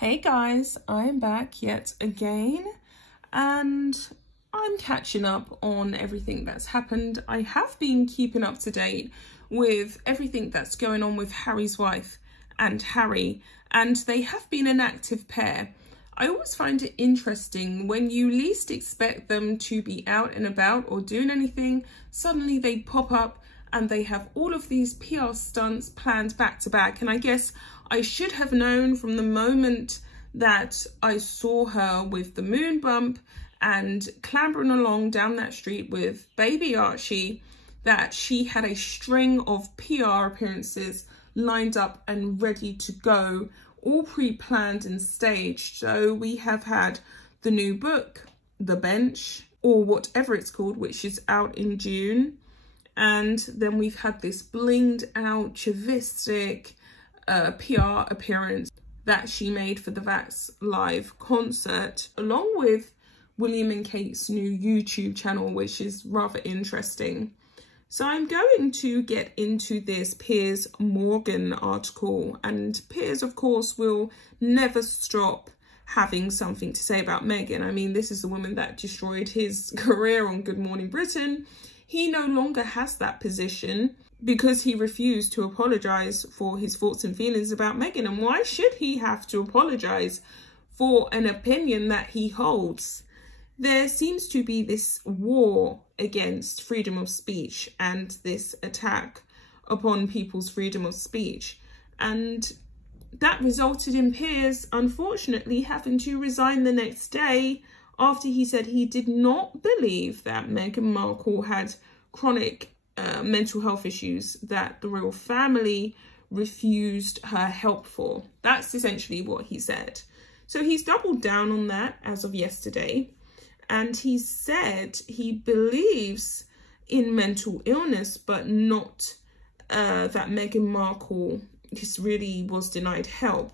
Hey guys, I'm back yet again and I'm catching up on everything that's happened. I have been keeping up to date with everything that's going on with Harry's wife and Harry, and they have been an active pair. I always find it interesting when you least expect them to be out and about or doing anything, suddenly they pop up and they have all of these PR stunts planned back to back. And I guess I should have known from the moment that I saw her with the moon bump and clambering along down that street with baby Archie that she had a string of PR appearances lined up and ready to go, all pre-planned and staged. So we have had the new book, The Bench, or whatever it's called, which is out in June. And then we've had this blinged out, chavistic PR appearance that she made for the Vax Live concert, along with William and Kate's new YouTube channel, which is rather interesting. So I'm going to get into this Piers Morgan article, and Piers, of course, will never stop having something to say about Meghan. I mean, this is the woman that destroyed his career on Good Morning Britain. He no longer has that position because he refused to apologise for his thoughts and feelings about Meghan. And why should he have to apologise for an opinion that he holds? There seems to be this war against freedom of speech and this attack upon people's freedom of speech. And that resulted in Piers, unfortunately, having to resign the next day after he said he did not believe that Meghan Markle had chronic mental health issues that the royal family refused her help for. That's essentially what he said. So he's doubled down on that as of yesterday. And he said he believes in mental illness, but not that Meghan Markle just really was denied help.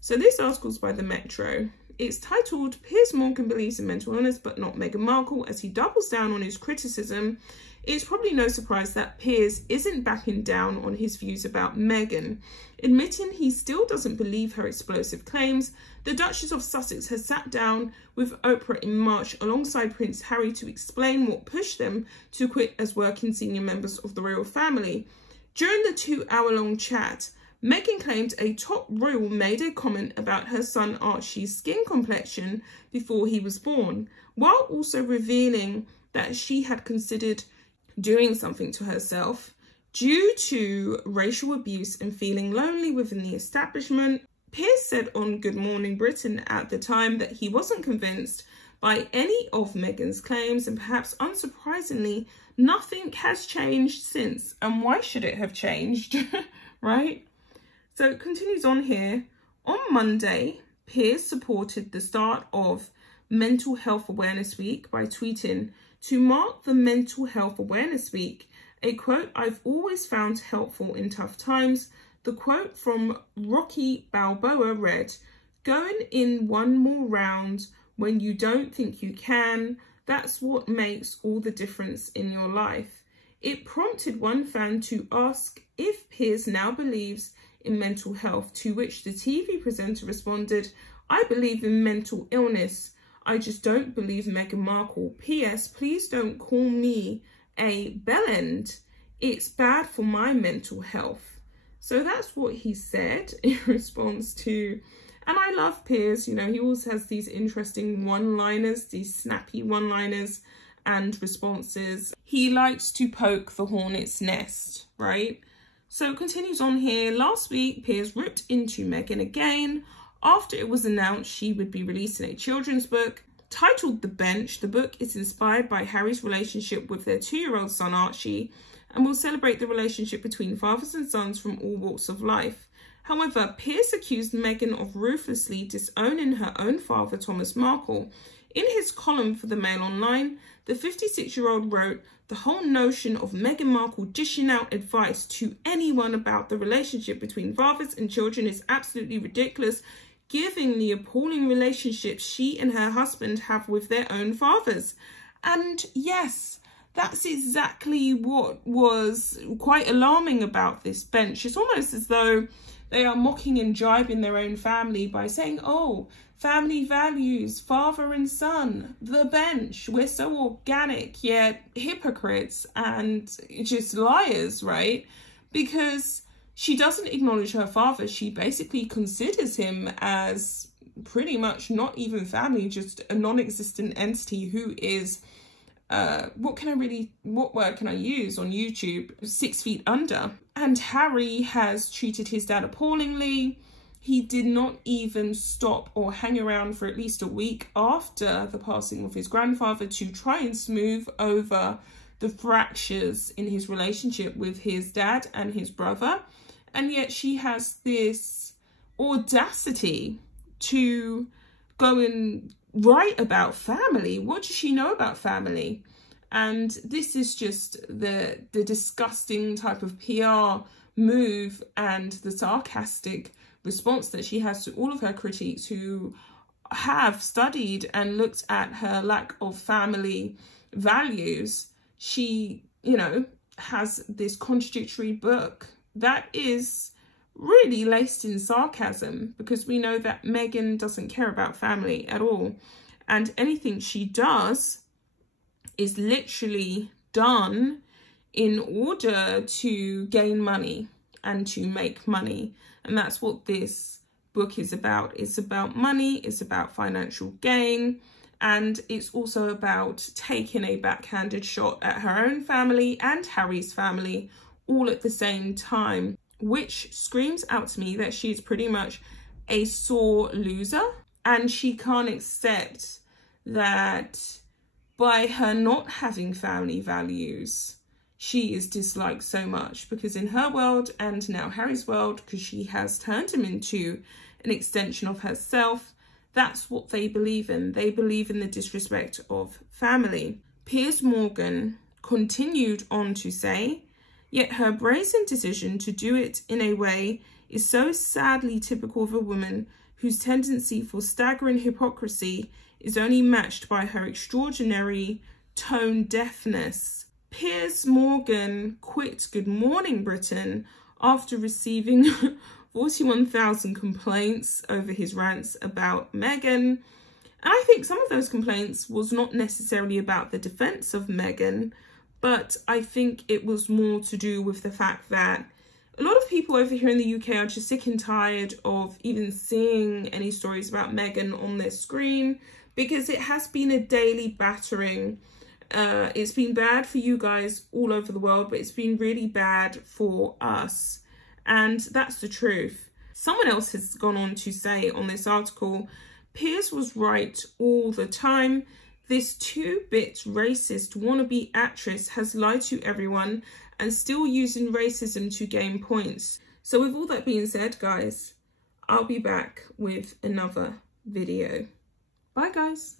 So this article's by the Metro. It's titled, Piers Morgan believes in mental illness, but not Meghan Markle, as he doubles down on his criticism. It's probably no surprise that Piers isn't backing down on his views about Meghan. Admitting he still doesn't believe her explosive claims, the Duchess of Sussex has sat down with Oprah in March alongside Prince Harry to explain what pushed them to quit as working senior members of the royal family. During the 2-hour-long chat, Meghan claimed a top royal made a comment about her son Archie's skin complexion before he was born, while also revealing that she had considered doing something to herself due to racial abuse and feeling lonely within the establishment. Piers said on Good Morning Britain at the time that he wasn't convinced by any of Meghan's claims, and perhaps unsurprisingly, nothing has changed since. And why should it have changed, right? So it continues on here. On Monday, Piers supported the start of Mental Health Awareness Week by tweeting, "To mark the Mental Health Awareness Week, a quote I've always found helpful in tough times." The quote from Rocky Balboa read, "Going in one more round when you don't think you can, that's what makes all the difference in your life." It prompted one fan to ask if Piers now believes in mental health, to which the TV presenter responded, "I believe in mental illness. I just don't believe Meghan Markle. P.S. Please don't call me a bellend. It's bad for my mental health." So that's what he said in response to, and I love Piers, you know, he always has these interesting one-liners, these snappy one-liners and responses. He likes to poke the hornet's nest, right? So it continues on here. Last week, Piers ripped into Meghan again after it was announced she would be releasing a children's book titled The Bench. The book is inspired by Harry's relationship with their 2-year-old son Archie and will celebrate the relationship between fathers and sons from all walks of life. However, Piers accused Meghan of ruthlessly disowning her own father, Thomas Markle. In his column for the Mail Online, the 56-year-old wrote, "The whole notion of Meghan Markle dishing out advice to anyone about the relationship between fathers and children is absolutely ridiculous, given the appalling relationship she and her husband have with their own fathers." And yes, that's exactly what was quite alarming about this bench. It's almost as though They are mocking and jibing their own family by saying, oh, family values, father and son, the bench, we're so organic, yet hypocrites and just liars, right? Because she doesn't acknowledge her father. She basically considers him as pretty much not even family, just a non-existent entity who is, what word can I use on YouTube? 6 feet under. And Harry has treated his dad appallingly. He did not even stop or hang around for at least a week after the passing of his grandfather to try and smooth over the fractures in his relationship with his dad and his brother. And yet she has this audacity to go and write about family. What does she know about family? And this is just the disgusting type of PR move and the sarcastic response that she has to all of her critics who have studied and looked at her lack of family values. She, you know, has this contradictory book that is really laced in sarcasm, because we know that Meghan doesn't care about family at all. And anything she does is literally done in order to gain money and to make money. And that's what this book is about. It's about money, it's about financial gain, and it's also about taking a backhanded shot at her own family and Harry's family all at the same time, which screams out to me that she's pretty much a sore loser, and she can't accept that by her not having family values, she is disliked so much, because in her world and now Harry's world, because she has turned him into an extension of herself, that's what they believe in. They believe in the disrespect of family. Piers Morgan continued on to say, yet her brazen decision to do it in a way is so sadly typical of a woman whose tendency for staggering hypocrisy is only matched by her extraordinary tone deafness. Piers Morgan quit Good Morning Britain after receiving 41,000 complaints over his rants about Meghan. And I think some of those complaints was not necessarily about the defense of Meghan, but I think it was more to do with the fact that a lot of people over here in the UK are just sick and tired of even seeing any stories about Meghan on their screen, because it has been a daily battering. It's been bad for you guys all over the world, but it's been really bad for us. And that's the truth. Someone else has gone on to say on this article, Piers was right all the time. This two-bit racist wannabe actress has lied to everyone and still using racism to gain points. So with all that being said, guys, I'll be back with another video. Bye, guys.